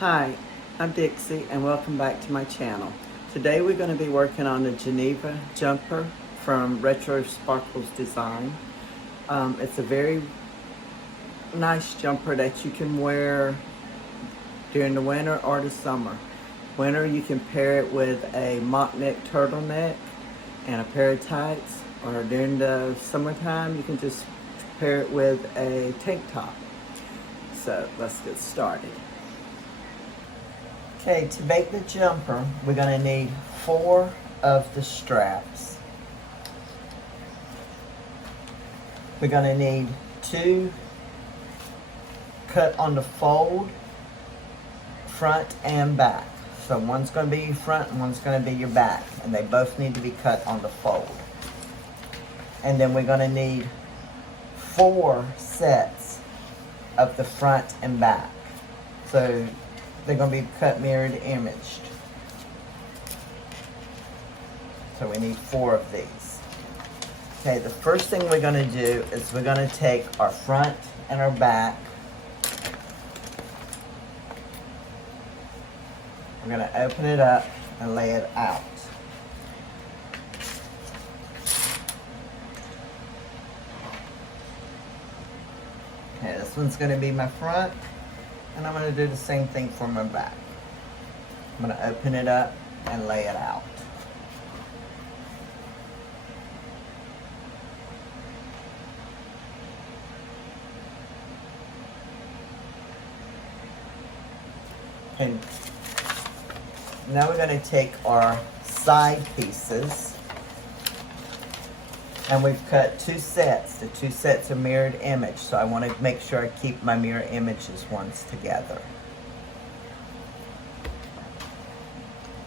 Hi, I'm Dixie and welcome back to my channel. Today we're going to be working on the Geneva jumper from Retro Sparkles Design. It's a very nice jumper that you can wear during the winter or the summer. Winter you can pair it with a mock neck turtleneck and a pair of tights, or during the summertime you can just pair it with a tank top. So let's get started. Okay, to make the jumper, we're going to need 4 of the straps. We're going to need 2 cut on the fold, front and back. So one's going to be your front and one's going to be your back, and they both need to be cut on the fold. And then we're going to need 4 sets of the front and back. So they're going to be cut mirrored imaged. So we need 4 of these. Okay, the first thing we're going to do is we're going to take our front and our back. We're going to open it up and lay it out. Okay, this one's going to be my front. And I'm going to do the same thing for my back. I'm going to open it up and lay it out. And now we're going to take our side pieces. And we've cut 2 sets. The 2 sets are mirrored image, so I want to make sure I keep my mirror images ones together.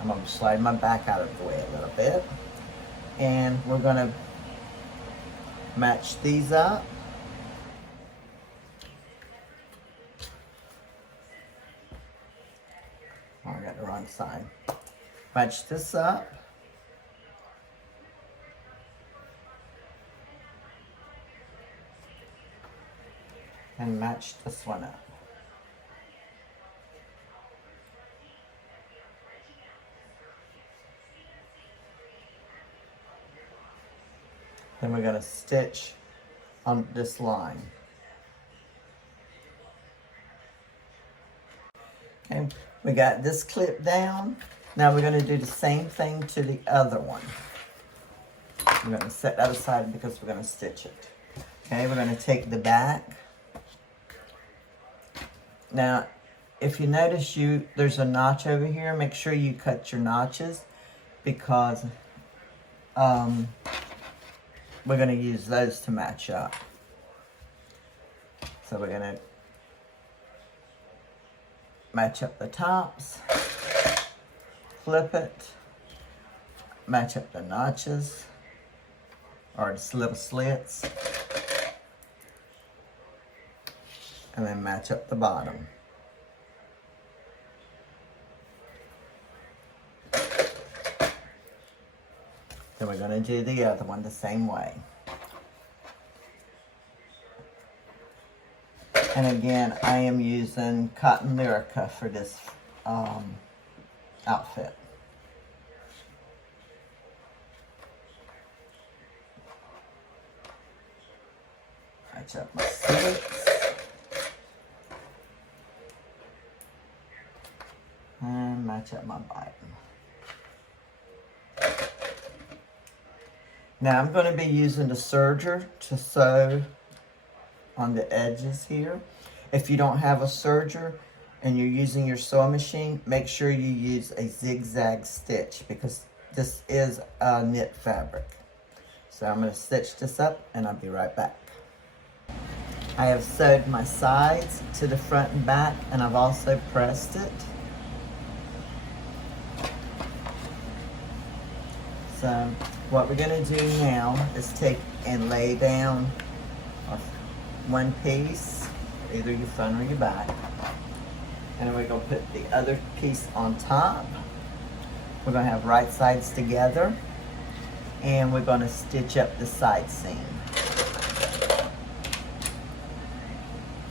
I'm going to slide my back out of the way a little bit. And we're going to match these up. Oh, I got the wrong side. Match this up. And match this one up. Then we're going to stitch on this line. Okay, we got this clip down. Now we're going to do the same thing to the other one. We're going to set that aside because we're going to stitch it. Okay, we're going to take the back. Now, if you notice there's a notch over here, make sure you cut your notches because we're going to use those to match up. So we're going to match up the tops, flip it, match up the notches or just little slits, and then match up the bottom. Then we're going to do the other one the same way. And again, I am using Cotton Lyrica for this outfit. Match up my slits. And match up my bottom. Now I'm going to be using the serger to sew on the edges here. If you don't have a serger and you're using your sewing machine, make sure you use a zigzag stitch because this is a knit fabric. So I'm going to stitch this up and I'll be right back. I have sewed my sides to the front and back, and I've also pressed it. So what we're going to do now is take and lay down one piece, either your front or your back, and then we're going to put the other piece on top. We're going to have right sides together, and we're going to stitch up the side seam.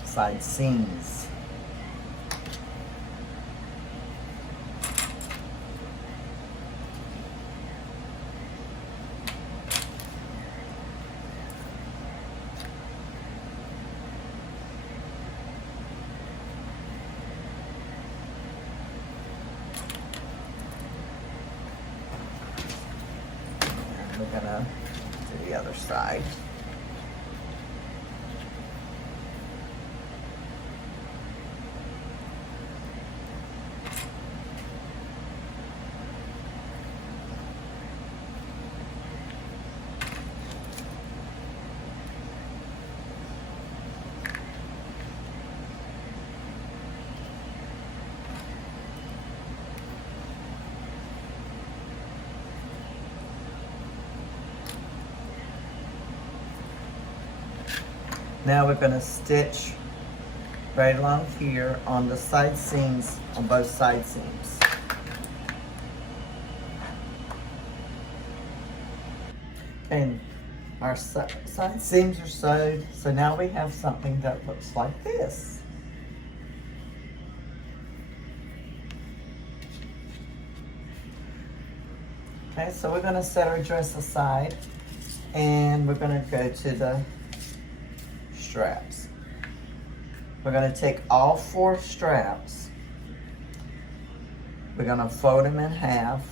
Side seams. gonna do the other side. Now we're going to stitch right along here on the side seams, on both side seams. And our side seams are sewed, so now we have something that looks like this. Okay, so we're going to set our dress aside, and we're going to go to the straps. We're going to take all 4 straps. We're going to fold them in half.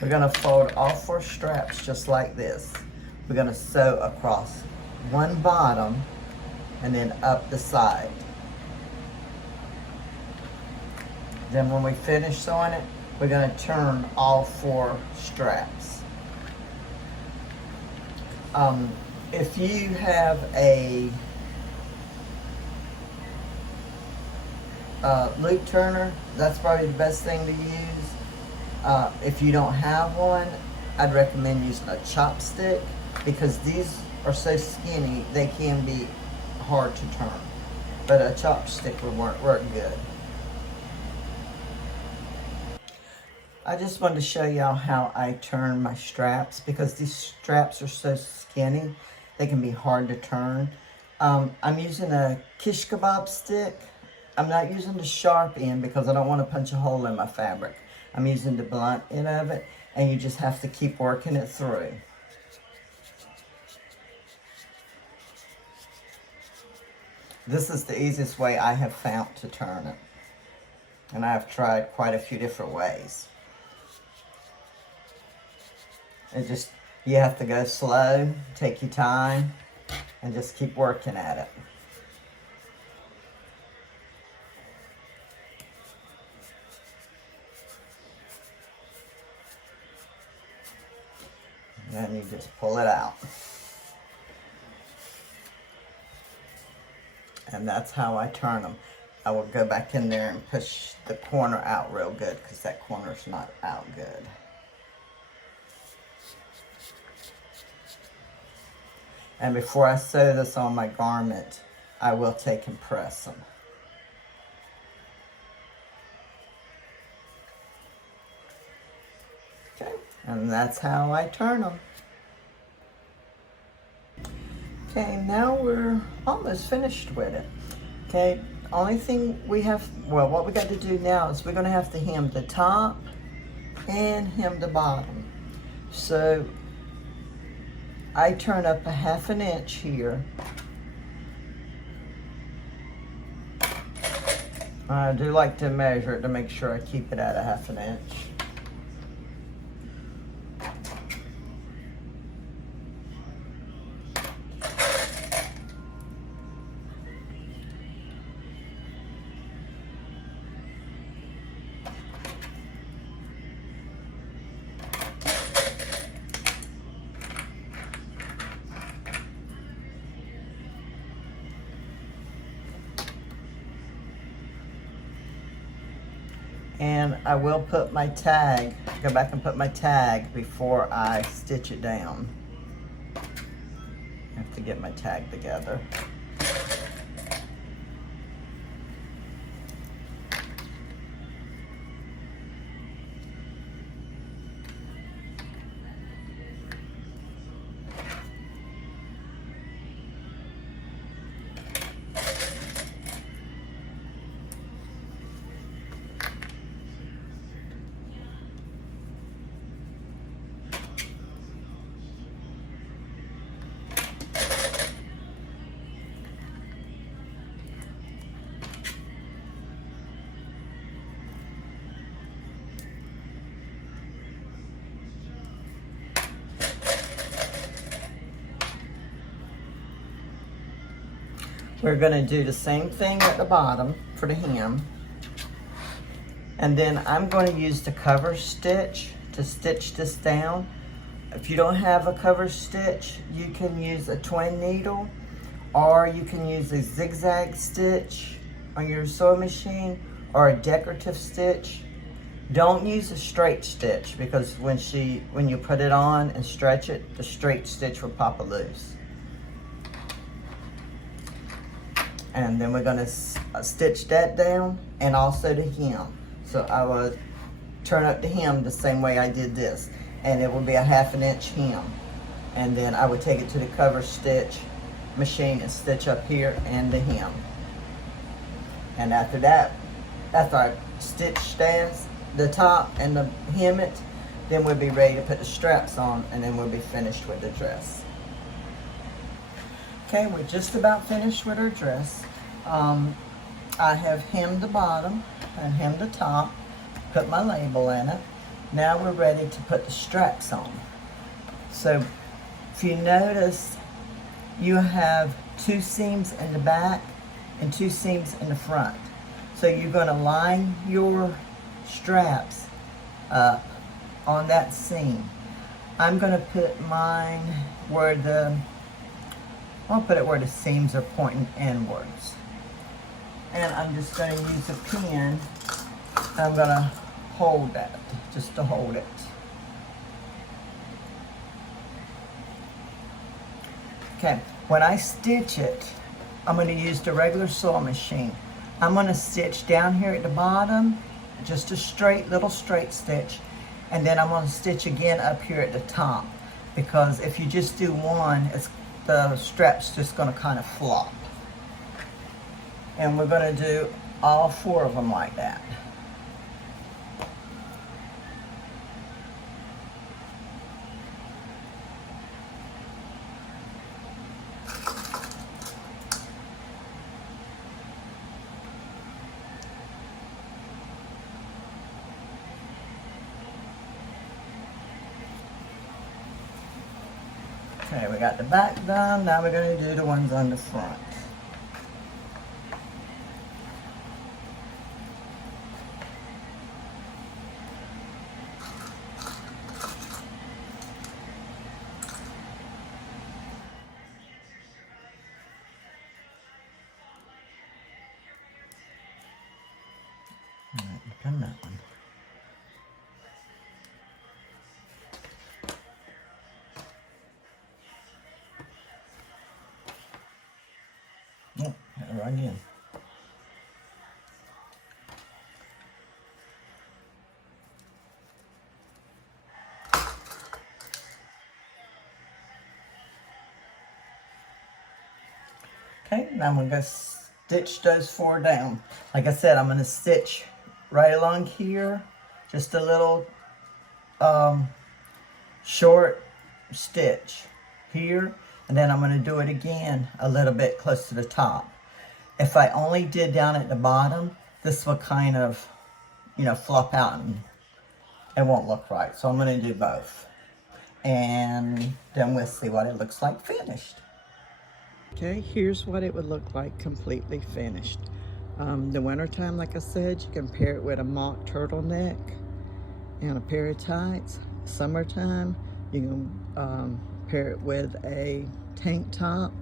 We're going to fold all 4 straps just like this. We're going to sew across one bottom and then up the side. Then when we finish sewing it, we're going to turn all 4 straps. If you have a loop turner, that's probably the best thing to use. If you don't have one, I'd recommend using a chopstick, because these are so skinny they can be hard to turn. But a chopstick would work good. I just wanted to show y'all how I turn my straps, because these straps are so skinny they can be hard to turn. I'm using a kish kebab stick. I'm not using the sharp end because I don't want to punch a hole in my fabric. I'm using the blunt end of it, and you just have to keep working it through. This is the easiest way I have found to turn it. And I have tried quite a few different ways. You have to go slow, take your time, and just keep working at it. And then you just pull it out. And that's how I turn them. I will go back in there and push the corner out real good, because that corner's not out good. And before I sew this on my garment, I will take and press them. Okay, and that's how I turn them. Okay, now we're almost finished with it. Okay, only thing we have, well, what we got to do now is we're going to have to hem the top and hem the bottom. So I turn up a 1/2 inch here. I do like to measure it to make sure I keep it at a 1/2 inch. And I will put my tag, go back and put my tag before I stitch it down. I have to get my tag together. We're gonna do the same thing at the bottom for the hem. And then I'm going to use the cover stitch to stitch this down. If you don't have a cover stitch, you can use a twin needle, or you can use a zigzag stitch on your sewing machine, or a decorative stitch. Don't use a straight stitch, because when you put it on and stretch it, the straight stitch will pop loose. And then we're gonna stitch that down, and also the hem. So I will turn up the hem the same way I did this, and it will be a 1/2 inch hem. And then I would take it to the cover stitch machine and stitch up here and the hem. And after that, after I stitch down the top and the hem it, then we'll be ready to put the straps on, and then we'll be finished with the dress. Okay, we're just about finished with our dress. I have hemmed the bottom and hemmed the top, put my label in it. Now we're ready to put the straps on. So if you notice, you have 2 seams in the back and 2 seams in the front. So you're gonna line your straps up on that seam. I'm gonna put mine where I'll put it where the seams are pointing inwards. And I'm just gonna use a pin. I'm gonna hold that, just to hold it. Okay, when I stitch it, I'm gonna use the regular sewing machine. I'm gonna stitch down here at the bottom, just a little straight stitch, and then I'm gonna stitch again up here at the top, because if you just do one, the strap's just gonna kind of flop. And we're gonna do all 4 of them like that. Okay, we got the back done. Now we're gonna do the ones on the front. All right, we've done that one. Oh, right in. Okay, now I'm gonna stitch those 4 down. Like I said, I'm gonna stitch right along here, just a little short stitch here, and then I'm gonna do it again a little bit close to the top. If I only did down at the bottom, this will kind of, flop out and it won't look right. So I'm gonna do both. And then we'll see what it looks like finished. Okay, here's what it would look like completely finished. The wintertime, like I said, you can pair it with a mock turtleneck and a pair of tights. Summertime, you can pair it with a tank top,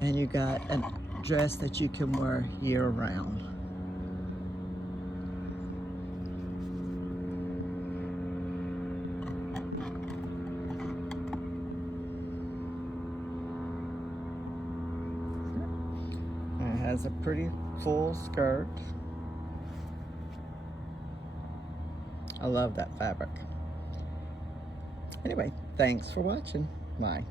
and you got a dress that you can wear year round. has a pretty full skirt. I love that fabric. Anyway, thanks for watching. Bye.